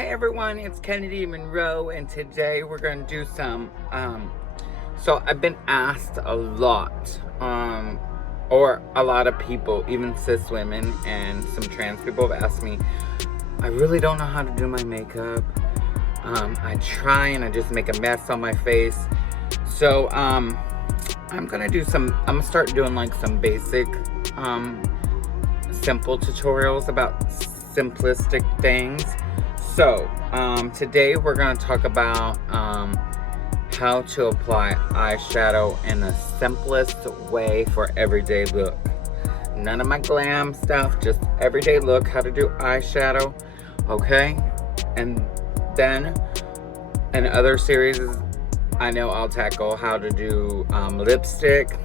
Hey everyone, it's Kennedy Monroe, and today we're going to do some, so I've been asked a lot, or a lot of people, even cis women and some trans people have asked me, I really don't know how to do my makeup. I try and I just make a mess on my face. So, I'm going to start doing like some basic, simple tutorials about simplistic things. So, today we're going to talk about how to apply eyeshadow in the simplest way for everyday look. None of my glam stuff, just everyday look, how to do eyeshadow, okay? And then in other series, I know I'll tackle how to do lipstick.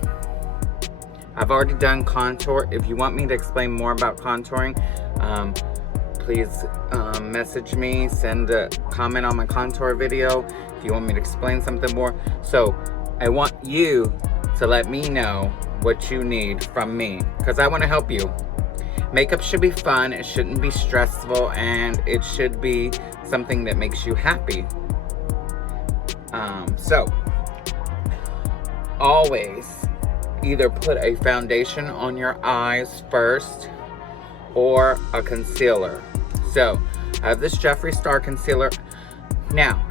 I've already done contour. If you want me to explain more about contouring, please message me, send a comment on my contour video if you want me to explain something more. So I want you to let me know what you need from me, because I want to help you. Makeup should be fun, it shouldn't be stressful, and it should be something that makes you happy. So always either put a foundation on your eyes first or a concealer. So I have this Jeffree Star concealer. Now,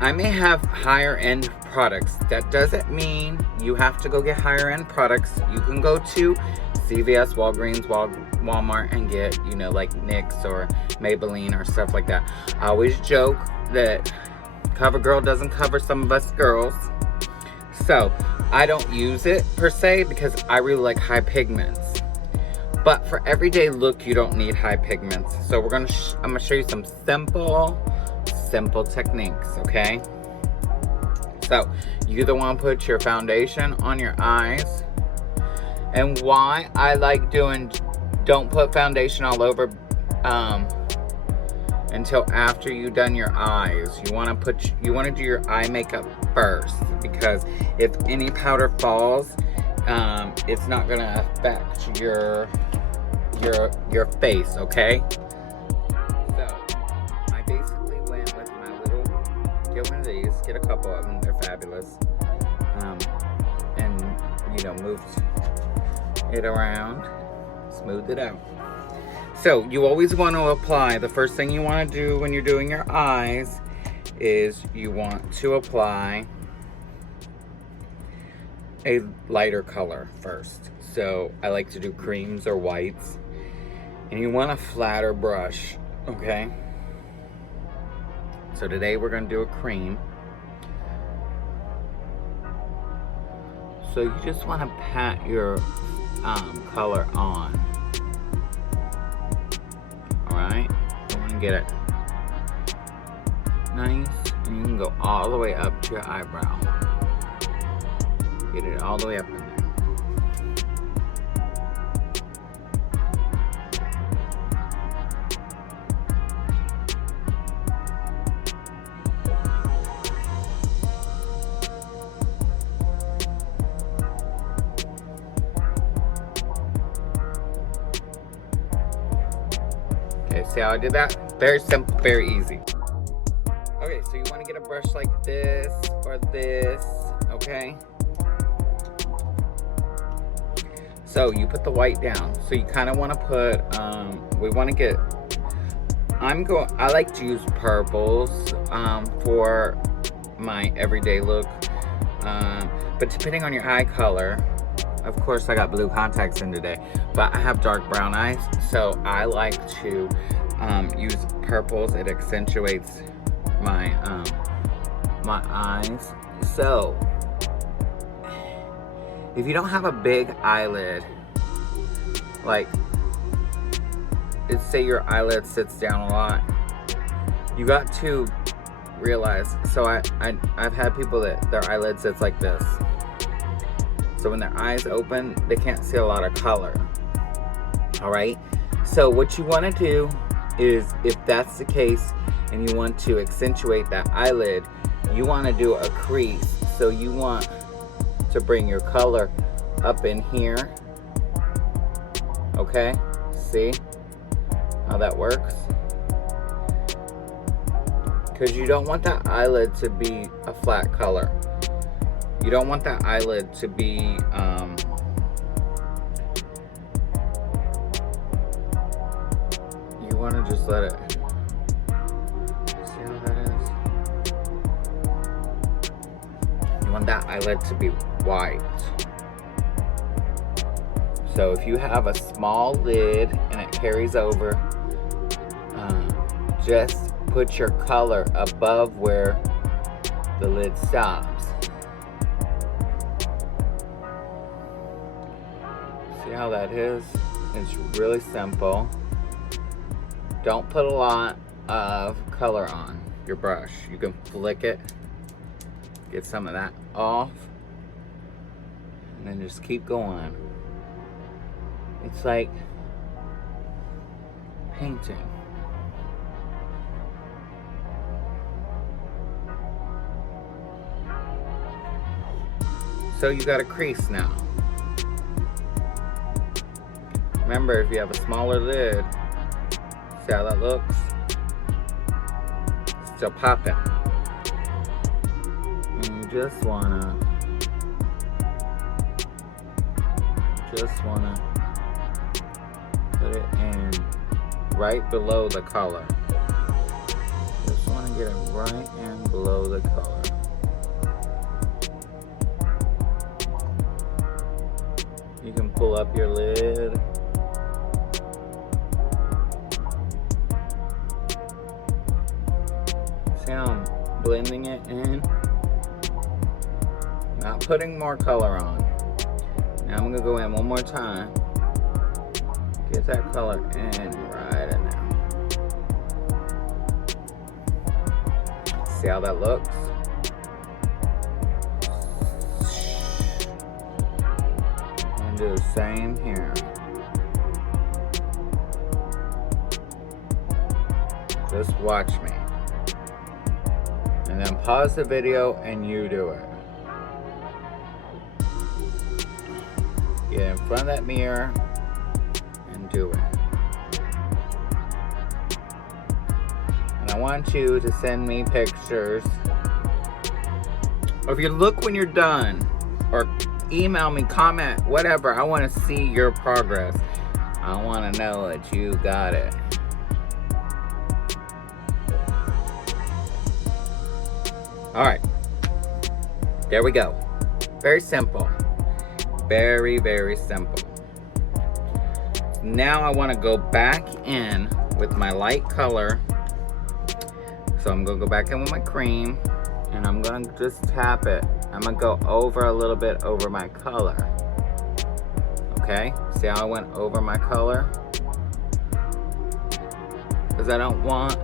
I may have higher end products. That doesn't mean you have to go get higher end products. You can go to CVS, Walgreens, Walmart and get, you know, like NYX or Maybelline or stuff like that. I always joke that CoverGirl doesn't cover some of us girls. So I don't use it per se because I really like high pigments. But for everyday look, you don't need high pigments. So I'm gonna show you some simple techniques, okay? So you either want to put your foundation on your eyes. And why I like doing, don't put foundation all over until after you've done your eyes. You want to do your eye makeup first, because if any powder falls, it's not gonna affect your face, okay? So I basically went with my little, get one of these, get a couple of them, they're fabulous, and you know, moved it around, smoothed it out. So you always want to apply, the first thing you want to do when you're doing your eyes is you want to apply a lighter color first. So I like to do creams or whites. And you want a flatter brush, okay? So today we're gonna do a cream. So you just wanna pat your color on. All right, you wanna get it nice, and you can go all the way up to your eyebrow. Get it all the way up in there. Okay, see how I did that? Very simple, very easy. Okay, so you want to get a brush like this or this, okay? So you put the white down. So you kind of want to put, we want to get, I like to use purples for my everyday look. But depending on your eye color, of course I got blue contacts in today, but I have dark brown eyes, so I like to use purples. It accentuates my my eyes. So if you don't have a big eyelid, like say your eyelid sits down a lot, you got to realize, so I've had people that their eyelid sits like this. So when their eyes open, they can't see a lot of color. All right. So what you want to do is, if that's the case and you want to accentuate that eyelid, you want to do a crease. So you want to bring your color up in here. Okay. See how that works? because you don't want that eyelid to be a flat color. You don't want that eyelid to be you want to just let it, see how that is? You want that eyelid to be white. So if you have a small lid and it carries over, just put your color above where the lid stops. See how that is? It's really simple. Don't put a lot of color on your brush. You can flick it, get some of that off, and then just keep going. It's like painting. So you got a crease now. Remember, if you have a smaller lid, see how that looks? Still popping. And you just wanna put it in right below the color. Just wanna get it right in below the color. You can pull up your lid. See how I'm blending it in? Not putting more color on. Now I'm gonna go in one more time. Get that color in right in there. See how that looks? Do the same here. Just watch me. And then pause the video and you do it. Get in front of that mirror and do it. And I want you to send me pictures. Or if you look when you're done, or email me, comment, whatever. I want to see your progress. I want to know that you got it. All right. There we go. Very simple. Very, very simple. Now I want to go back in with my light color. So I'm going to go back in with my cream. And I'm going to just tap it. I'm going to go over a little bit over my color. Okay? See how I went over my color? Because I don't want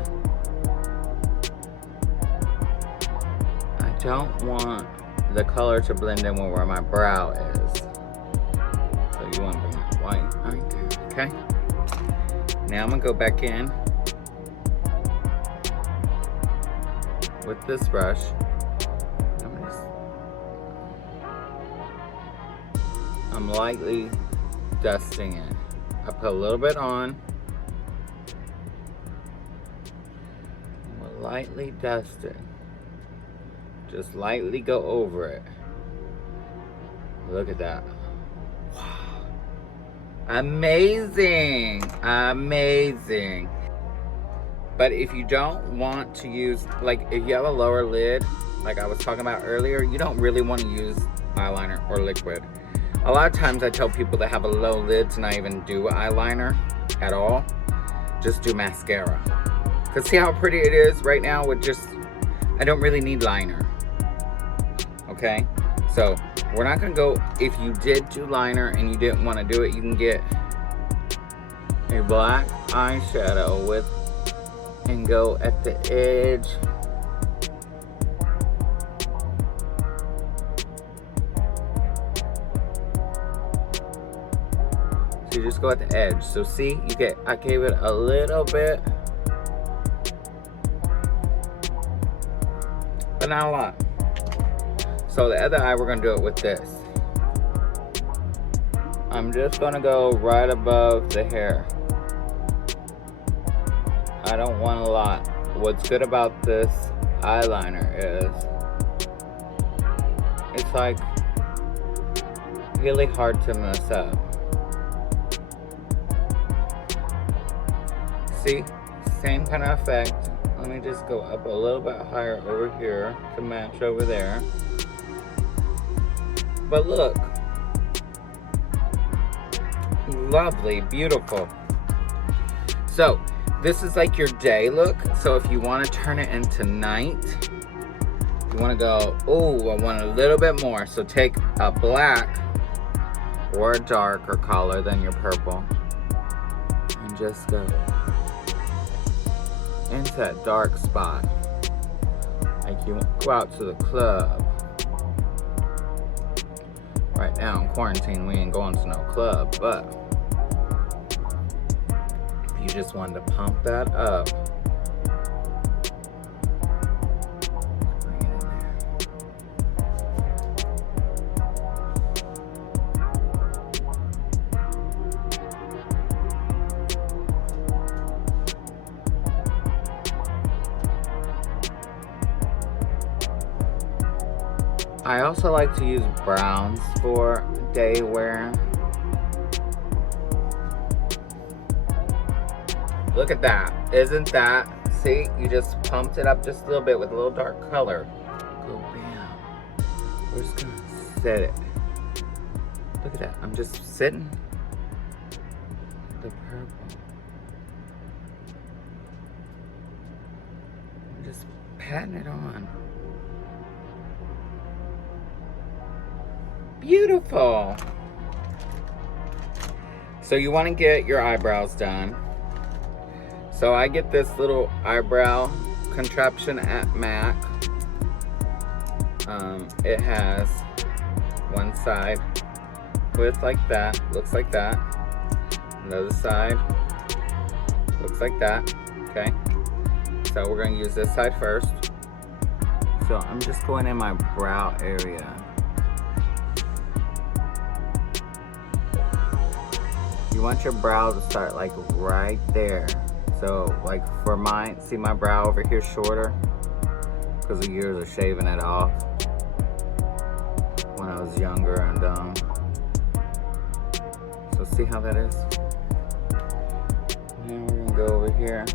the color to blend in with where my brow is. So you want to bring it white right there. Okay? Now I'm going to go back in with this brush. I'm lightly dusting it. I put a little bit on. We'll lightly dust it. Just lightly go over it. Look at that. Wow. Amazing. Amazing. But if you don't want to use, like if you have a lower lid, like I was talking about earlier, you don't really want to use eyeliner or liquid. A lot of times I tell people that have a low lid to not even do eyeliner at all. Just do mascara. Because see how pretty it is right now with just, I don't really need liner. Okay? So we're not going to go, if you did do liner and you didn't want to do it, you can get a black eyeshadow with, and go at the edge. So you just go at the edge. So see, you get, I gave it a little bit, but not a lot. So the other eye, we're gonna do it with this. I'm just gonna go right above the hair. I don't want a lot. what's good about this eyeliner is it's like really hard to mess up. See, same kind of effect. Let me just go up a little bit higher over here to match over there. But look, lovely, beautiful. So this is like your day look. So if you want to turn it into night, you want to go, oh, I want a little bit more. So take a black or a darker color than your purple and just go into that dark spot. Like you go out to the club. Right now in quarantine, we ain't going to no club, but if you just wanted to pump that up, bring it in there. I also like to use browns for day wear. Look at that. Isn't that? See, you just pumped it up just a little bit with a little dark color. Go bam. We're just gonna set it. Look at that. I'm just sitting the purple. I'm just patting it on. Beautiful. So you want to get your eyebrows done. So I get this little eyebrow contraption at MAC. It has one side width like that, looks like that. Another side looks like that. Okay. So we're going to use this side first. So I'm just going in my brow area. You want your brow to start like right there. So like for mine, see my brow over here shorter? Because the years are shaving it off when I was younger and so see how that is? Now we're gonna go over here.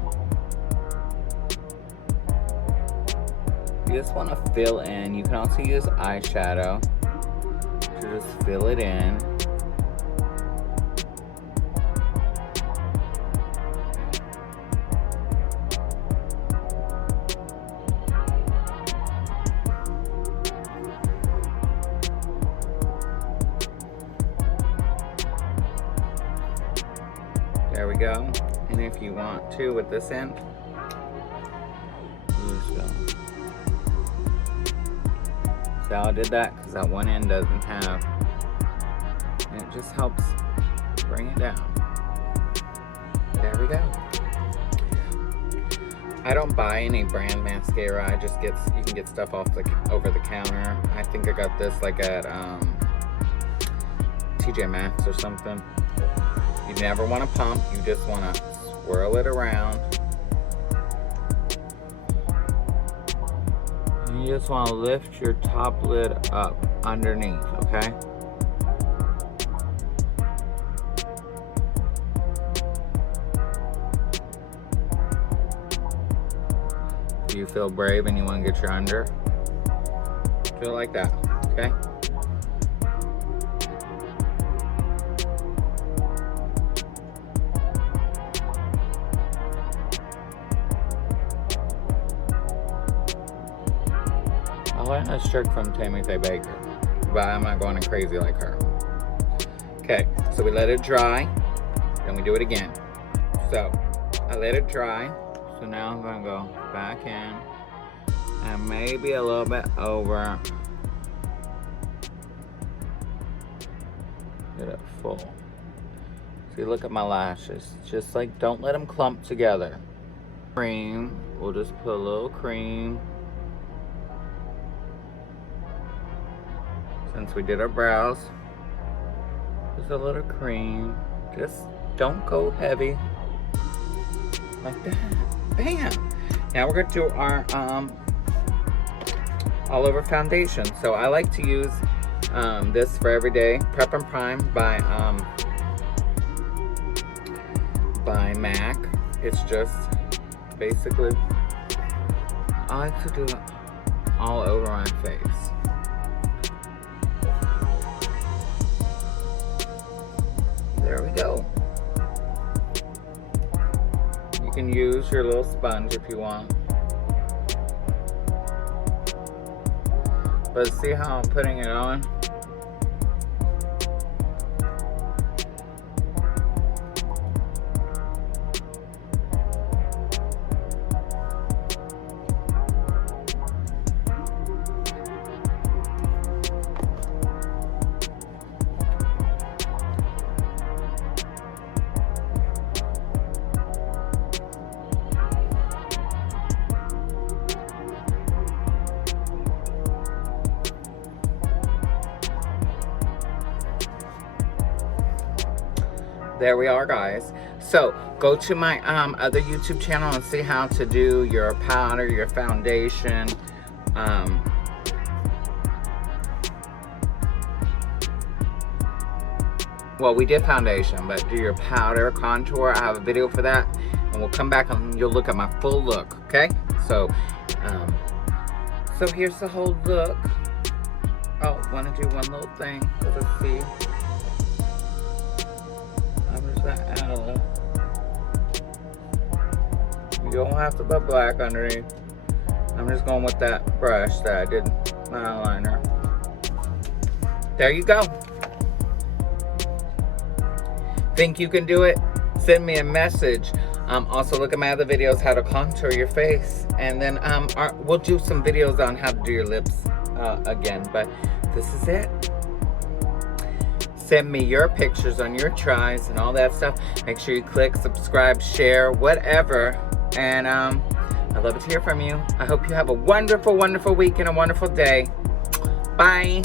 You just want to fill in. You can also use eyeshadow to just fill it in. There we go. And if you want to with this end, you just go. See how I did that? Because that one end doesn't have, and it just helps bring it down. There we go. I don't buy any brand mascara. I just get, you can get stuff off the over the counter. I think I got this like at TJ Maxx or something. You never want to pump, you just want to swirl it around. And you just want to lift your top lid up underneath, okay? Do you feel brave and you want to get your under? Do it like that, okay? I learned this trick from Tammy Faye Baker, but I'm not going crazy like her. Okay, so we let it dry, then we do it again. So, I let it dry, so now I'm going to go back in, and maybe a little bit over. Get it full. See, look at my lashes. Just like, don't let them clump together. Cream, we'll just put a little cream. Since we did our brows, just a little cream. Just don't go heavy like that. Bam! Now we're going to do our all over foundation. So I like to use this for everyday Prep and Prime by MAC. It's just basically, I like to do it all over my face. There we go. You can use your little sponge if you want. But see how I'm putting it on? There we are, guys. So go to my other YouTube channel and see how to do your powder, your foundation. Well, we did foundation, but do your powder, contour. I have a video for that, and we'll come back and you'll look at my full look. Okay? So, so here's the whole look. Oh, want to do one little thing? Let's see. Add a little. You don't have to put black underneath. I'm just going with that brush that I did my eyeliner. There you go. Think you can do it? Send me a message. Also look at my other videos, how to contour your face, and then we'll do some videos on how to do your lips again. But this is it. Send me your pictures on your tries and all that stuff. Make sure you click, subscribe, share, whatever. And I'd love to hear from you. I hope you have a wonderful, wonderful week and a wonderful day. Bye.